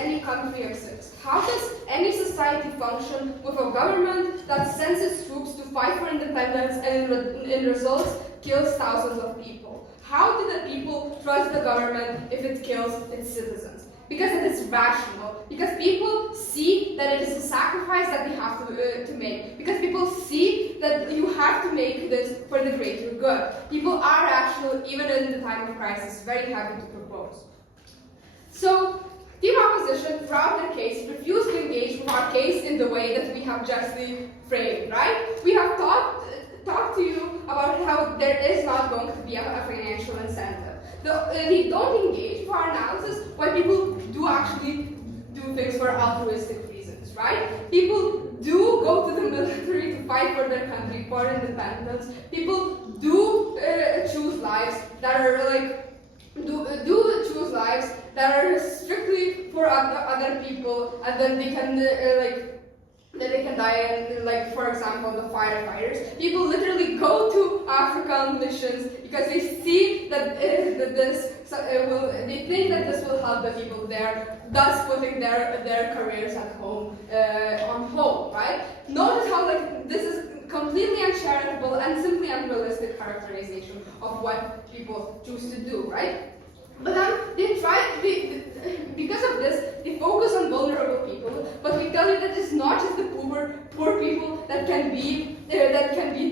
any country exist? How does any society function with a government that sends its troops to fight for independence and in results kills thousands of people? How do the people trust the government if it kills its citizens? Because it is rational. Because people see that it is a sacrifice that they have to make. Because people see that you have to make this for the greater good. People are rational even in the time of crisis, very happy to propose. So, the opposition, throughout their case, refused to engage with our case in the way that we have justly framed, right? We have talked to you about how there is not going to be a financial incentive. They don't engage with our analysis why people do actually do things for altruistic reasons, right? People do go to the military to fight for their country, for independence. People do choose lives that are like choose lives that are strictly for other people, and then they can that they can die in, like, for example, the firefighters. People literally go to Africa on missions because they see that they think that this will help the people there, thus putting their careers at home on hold, right? Notice how this is completely uncharitable and simply unrealistic characterization of what people choose to do, right? But then because of this, they focus on vulnerable people. But we tell you that it's not just the poor people that can be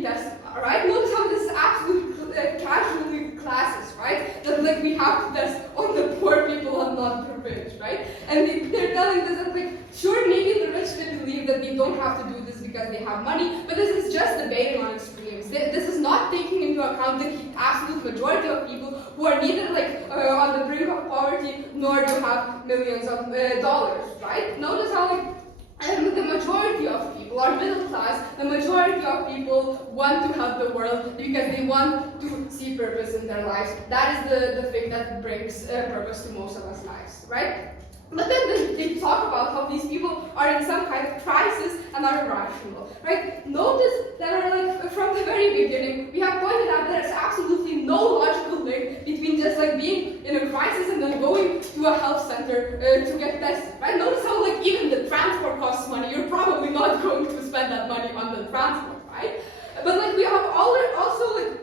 tested. Right? Notice how this is absolutely casually classes, right? That we have to test on the poor people and not the rich, right? And they're telling us that sure, maybe the rich they believe that they don't have to do this because they have money, but this is just debating on extremes. This is not taking into account the absolute majority of people who are neither on the brink of poverty nor do have millions of dollars, right? Notice how the majority of people are middle class. The majority of people want to help the world because they want to see purpose in their lives. That is the thing that brings purpose to most of us lives, right? But then they talk about how these people are in some kind of crisis and are irrational, right? Notice that from the very beginning, we have pointed out that there's absolutely no logical link between just being in a crisis and then going to a health center to get tested, right? Notice how even the transport costs money. You're probably not going to spend that money on the transport, right? But we have also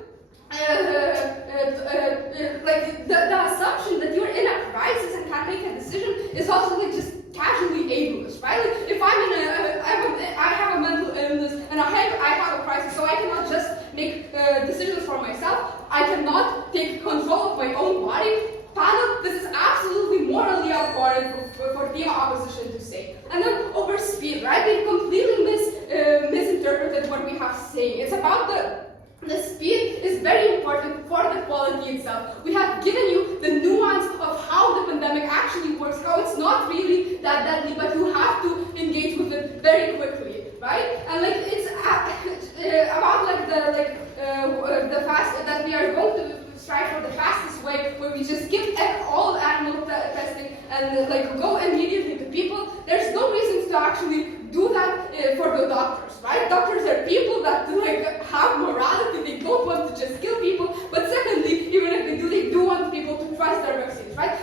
the assumption that you're in a crisis and can't make a decision is also just casually ableist, right? If I have a mental illness and I have a crisis, so I cannot just make decisions for myself. I cannot take control of my own body. Panel, this is absolutely morally abhorrent for the opposition to say. And then over speed, right? They've completely misinterpreted what we have saying. It's about the speed is very important for the quality itself. We have given you the nuance of how the pandemic actually works, how it's not really that deadly, but you have to engage with it very quickly, right? And it's about the fast that we are going to strive for the fastest way, where we just skip all animal testing and go immediately to people. There's no reason to actually do that for the doctors, right? Doctors are people that have morality. They don't want to just kill people. But secondly, even if they do want people to trust their vaccines, right?